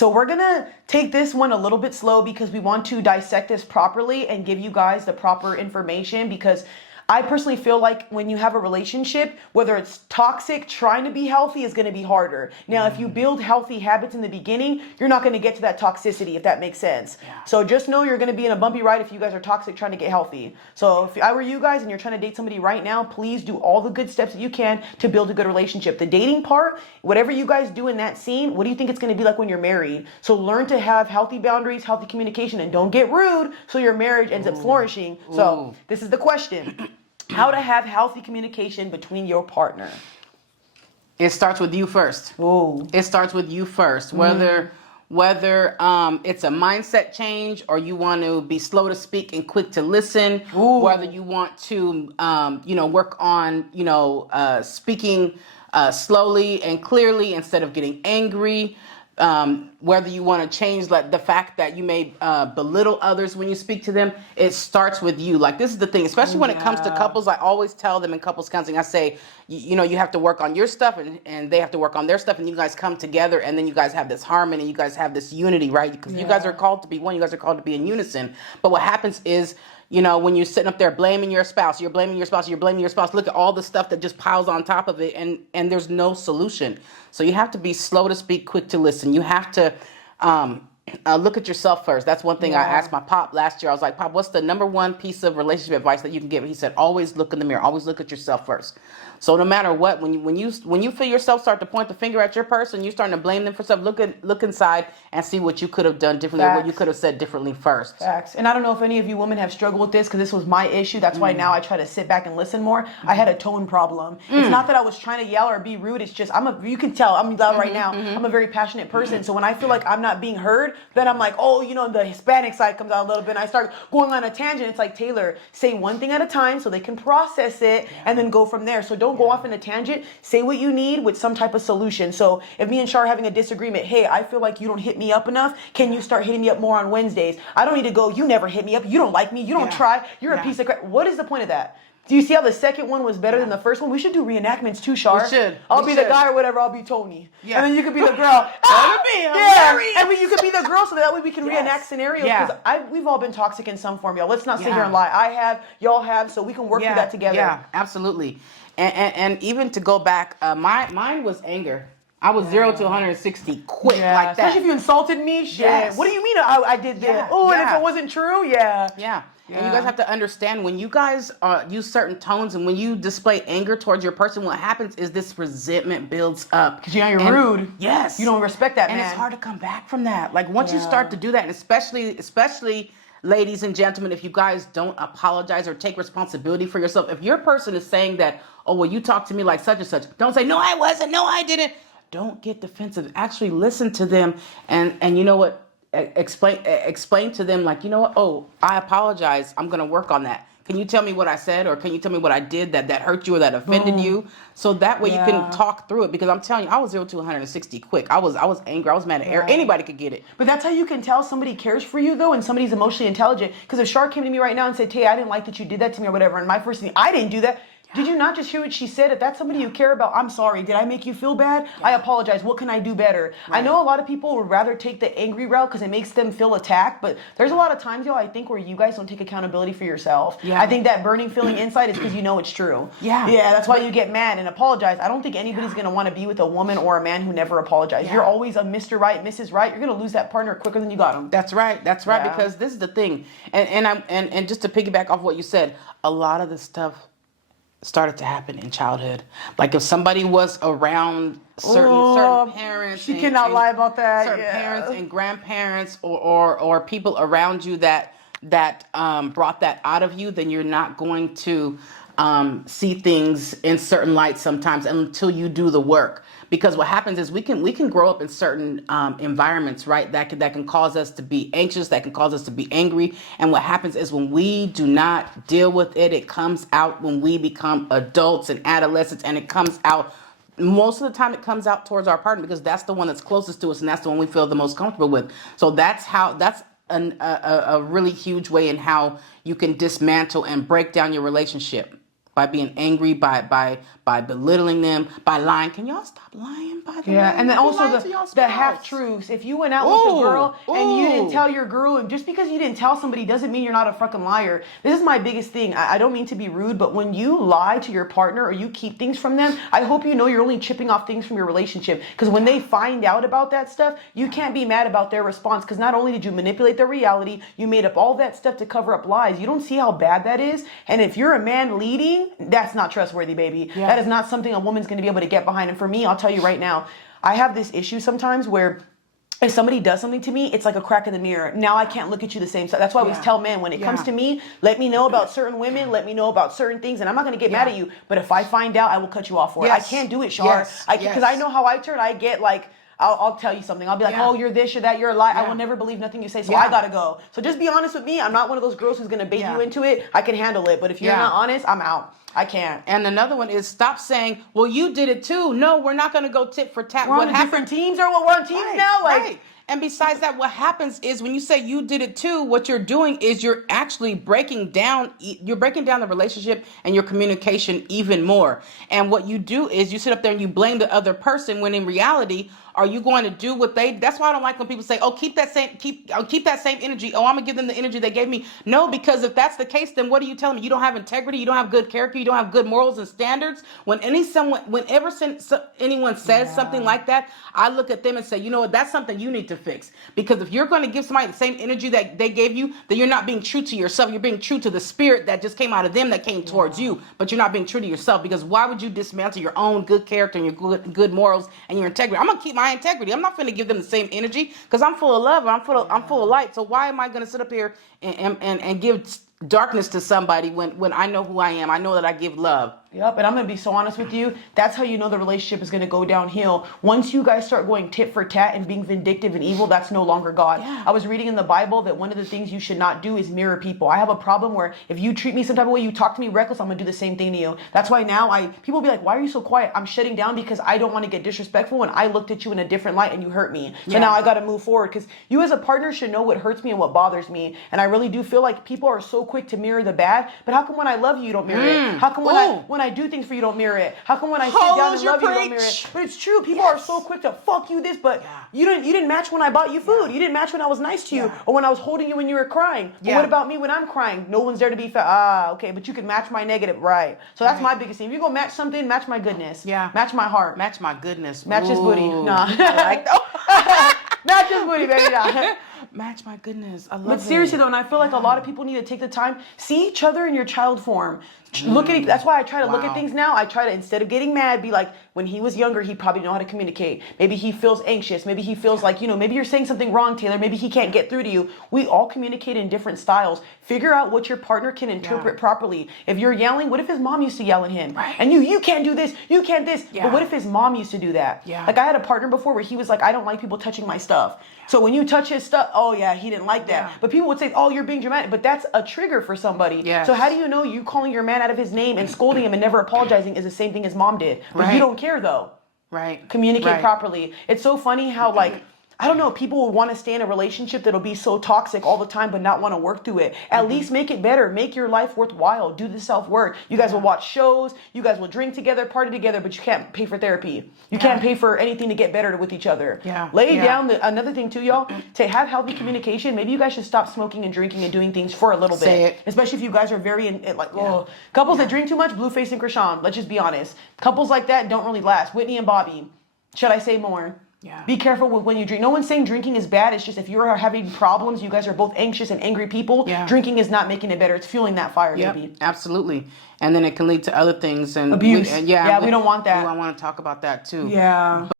So we're going to take this one a little bit slow because we want to dissect this properly and give you guys the proper information, because I personally feel like when you have a relationship, whether it's toxic, trying to be healthy is going to be harder. Now, if you build healthy habits in the beginning, you're not going to get to that toxicity, if that makes sense. Yeah. So just know you're going to be in a bumpy ride if you guys are toxic trying to get healthy. So if I were you guys and you're trying to date somebody right now, please do all the good steps that you can to build a good relationship. The dating part, whatever you guys do in that scene, what do you think it's going to be like when you're married? So learn to have healthy boundaries, healthy communication, and don't get rude so your marriage ends up flourishing. So this is the question. How to have healthy communication between your partner. It starts with you first. Ooh. It starts with you first. Whether it's a mindset change, or you want to be slow to speak and quick to listen. Ooh. Whether you want to work on speaking slowly and clearly instead of getting angry. Whether you want to change the fact that you may belittle others when you speak to them, it starts with you. Like, this is the thing, especially when it comes to couples. I always tell them in couples counseling, I say, you have to work on your stuff and they have to work on their stuff, and you guys come together, and then you guys have this harmony, you guys have this unity, right? Because you guys are called to be one, you guys are called to be in unison. But what happens is, when you're sitting up there blaming your spouse, look at all the stuff that just piles on top of it, and there's no solution. So you have to be slow to speak, quick to listen. You have to look at yourself first. That's one thing I asked my pop last year. I was like, Pop, what's the number one piece of relationship advice that you can give? He said, always look in the mirror. Always look at yourself first. So no matter what, when you feel yourself start to point the finger at your person, you're starting to blame them for stuff, look inside and see what you could have done differently, or what you could have said differently first. Facts. And I don't know if any of you women have struggled with this, because this was my issue. That's why now I try to sit back and listen more. I had a tone problem. It's not that I was trying to yell or be rude. It's just you can tell I'm loud right now. I'm a very passionate person. So when I feel like I'm not being heard, then I'm like, the Hispanic side comes out a little bit, and I start going on a tangent. It's like, Taylor, say one thing at a time so they can process it and then go from there. So don't go off in a tangent. Say what you need with some type of solution. So if me and Shar are having a disagreement, hey, I feel like you don't hit me up enough. Can you start hitting me up more on Wednesdays? I don't need to go, you never hit me up. You don't like me. You don't try. You're a piece of crap. What is the point of that? Do you see how the second one was better than the first one? We should do reenactments too, Shar. We should. I'll be the guy or whatever. I'll be Tony. Yeah. And then you could be the girl. I mean, you could be the girl, so that way we can reenact scenarios. Because we've all been toxic in some form, y'all. Let's not sit here and lie. I have, y'all have, so we can work through that together. Yeah, absolutely. And even to go back, mine was anger. I was 0 to 160 quick like that. Especially if you insulted me. Shit. Yes. What do you mean I did that? And if it wasn't true, Yeah. And you guys have to understand, when you guys use certain tones and when you display anger towards your person, what happens is this resentment builds up. Because you're rude. Yes. You don't respect that, man. And it's hard to come back from that. Like, once you start to do that, and especially ladies and gentlemen, if you guys don't apologize or take responsibility for yourself, if your person is saying that, oh, well, you talked to me like such and such, don't say, no, I wasn't, no, I didn't. Don't get defensive. Actually listen to them, and you know what? Explain to them, like, you know what? Oh, I apologize. I'm gonna work on that. Can you tell me what I said, or can you tell me what I did that hurt you or that offended you? So that way you can talk through it. Because I'm telling you, I was 0 to 160 quick. I was angry. I was mad at air. Anybody could get it. But that's how you can tell somebody cares for you, though, and somebody's emotionally intelligent. Because if Shark came to me right now and said, Tay, I didn't like that you did that to me or whatever, and my first thing, I didn't do that. Did you not just hear what she said? If that's somebody you care about, I'm sorry. Did I make you feel bad? I apologize. What can I do better? Right. I know a lot of people would rather take the angry route because it makes them feel attacked, but there's a lot of times, y'all, I think, where you guys don't take accountability for yourself. Yeah. I think that burning feeling inside is because you know it's true. Yeah, that's why you get mad and apologize. I don't think anybody's going to want to be with a woman or a man who never apologized. You're always a Mr. Right, Mrs. Right. You're going to lose that partner quicker than you got him. That's right. Because this is the thing. And just to piggyback off what you said, a lot of this stuff started to happen in childhood. Like, if somebody was around certain parents, she cannot lie about that. Certain parents and grandparents or people around you that brought that out of you, then you're not going to see things in certain lights sometimes until you do the work. Because what happens is we can grow up in certain environments, right? That can cause us to be anxious, that can cause us to be angry. And what happens is when we do not deal with it, it comes out when we become adults and adolescents, and it comes out. Most of the time it comes out towards our partner, because that's the one that's closest to us and that's the one we feel the most comfortable with. So that's a really huge way in how you can dismantle and break down your relationship, by being angry, by belittling them, by lying. Can y'all stop lying, by the way? Yeah, and then Don't be also lying to y'all the spouse. half truths. If you went out with a girl and you didn't Ooh. tell your girl, and just because you didn't tell somebody doesn't mean you're not a fucking liar. This is my biggest thing. I don't mean to be rude, but when you lie to your partner or you keep things from them, I hope you know you're only chipping off things from your relationship. Because when they find out about that stuff, you can't be mad about their response. Because not only did you manipulate their reality, you made up all that stuff to cover up lies. You don't see how bad that is. And if you're a man leading, that's not trustworthy, baby. Yeah. That is not something a woman's going to be able to get behind. And for me, I'll tell you right now, I have this issue sometimes where if somebody does something to me, it's like a crack in the mirror. Now I can't look at you the same. So that's why I always tell men, when it comes to me, let me know about certain women, let me know about certain things, and I'm not going to get mad at you. But if I find out, I will cut you off for it. I can't do it, Shar. Because I know how I turn. I get like, I'll tell you something. I'll be like, oh, you're this, you're that, you're a lie. I will never believe nothing you say, so I gotta go. So just be honest with me. I'm not one of those girls who's gonna bait you into it. I can handle it. But if you're not honest, I'm out. I can't. And another one is stop saying, well, you did it too. No, we're not going to go tit for tat. We're on different teams, or we're on teams now? Like, And besides that, what happens is when you say you did it too, what you're doing is you're actually breaking down the relationship and your communication even more. And what you do is you sit up there and you blame the other person, when in reality, are you going to do what they? That's why I don't like when people say, "Oh, keep that same energy." Oh, I'm gonna give them the energy they gave me. No, because if that's the case, then what are you telling me? You don't have integrity. You don't have good character. You don't have good morals and standards. Whenever anyone says something like that, I look at them and say, you know what? That's something you need to fix. Because if you're going to give somebody the same energy that they gave you, then you're not being true to yourself. You're being true to the spirit that just came out of them that came towards you. But you're not being true to yourself. Because why would you dismantle your own good character and your good morals and your integrity? I'm gonna keep my integrity. I'm not going to give them the same energy because I'm full of love. I'm full of light. So why am I going to sit up here and give darkness to somebody when I know who I am? I know that I give love. Yep, and I'm going to be so honest with you. That's how you know the relationship is going to go downhill. Once you guys start going tit for tat and being vindictive and evil, that's no longer God. Yeah. I was reading in the Bible that one of the things you should not do is mirror people. I have a problem where if you treat me some type of way, you talk to me reckless, I'm going to do the same thing to you. That's why now people be like, why are you so quiet? I'm shutting down because I don't want to get disrespectful when I looked at you in a different light and you hurt me. So now I got to move forward because you as a partner should know what hurts me and what bothers me. And I really do feel like people are so quick to mirror the bad, but how come when I love you, you don't mirror it? How come when I do things for you, don't mirror it? How come when I sit down and love you, don't mirror it? But it's true. People are so quick to fuck you this, but you didn't match when I bought you food. You didn't match when I was nice to you or when I was holding you when you were crying. But what about me when I'm crying? No one's there to be okay, but you can match my negative, right? So that's my biggest thing. If you go match something, match my goodness. Yeah. Match my heart. Match my goodness. Match his booty. Nah. I like that. Match his booty, baby. Nah. Match my goodness. I love it. But seriously though, and I feel like a lot of people need to take the time, see each other in your child form. Look at it. That's why I try to look at things now. I try to, instead of getting mad, be like, when he was younger, he probably know how to communicate. Maybe he feels anxious. Maybe he feels like, maybe you're saying something wrong, Taylor. Maybe he can't get through to you. We all communicate in different styles. Figure out what your partner can interpret properly. If you're yelling, what if his mom used to yell at him? Right. And you can't do this, you can't this. Yeah. But what if his mom used to do that? Yeah. Like I had a partner before where he was like, I don't like people touching my stuff. So when you touch his stuff, oh yeah, he didn't like that. Yeah. But people would say, oh, you're being dramatic. But that's a trigger for somebody. Yes. So how do you know you calling your man out of his name and scolding him and never apologizing is the same thing as mom did? But you don't care though. Right. Communicate properly. It's so funny how I don't know, people will want to stay in a relationship that'll be so toxic all the time but not want to work through it. At least make it better. Make your life worthwhile. Do the self-work. You guys will watch shows. You guys will drink together, party together, but you can't pay for therapy. You can't pay for anything to get better with each other. Yeah. Lay down. Another thing too, y'all, to have healthy communication, maybe you guys should stop smoking and drinking and doing things for a little bit. Especially if you guys are very, couples that drink too much, Blueface and Krishan, let's just be honest. Couples like that don't really last. Whitney and Bobby. Should I say more? Yeah. Be careful with when you drink. No one's saying drinking is bad. It's just if you're having problems, you guys are both anxious and angry people, drinking is not making it better. It's fueling that fire, baby. Absolutely. And then it can lead to other things. And abuse. We don't want that. We don't want to talk about that too. Yeah.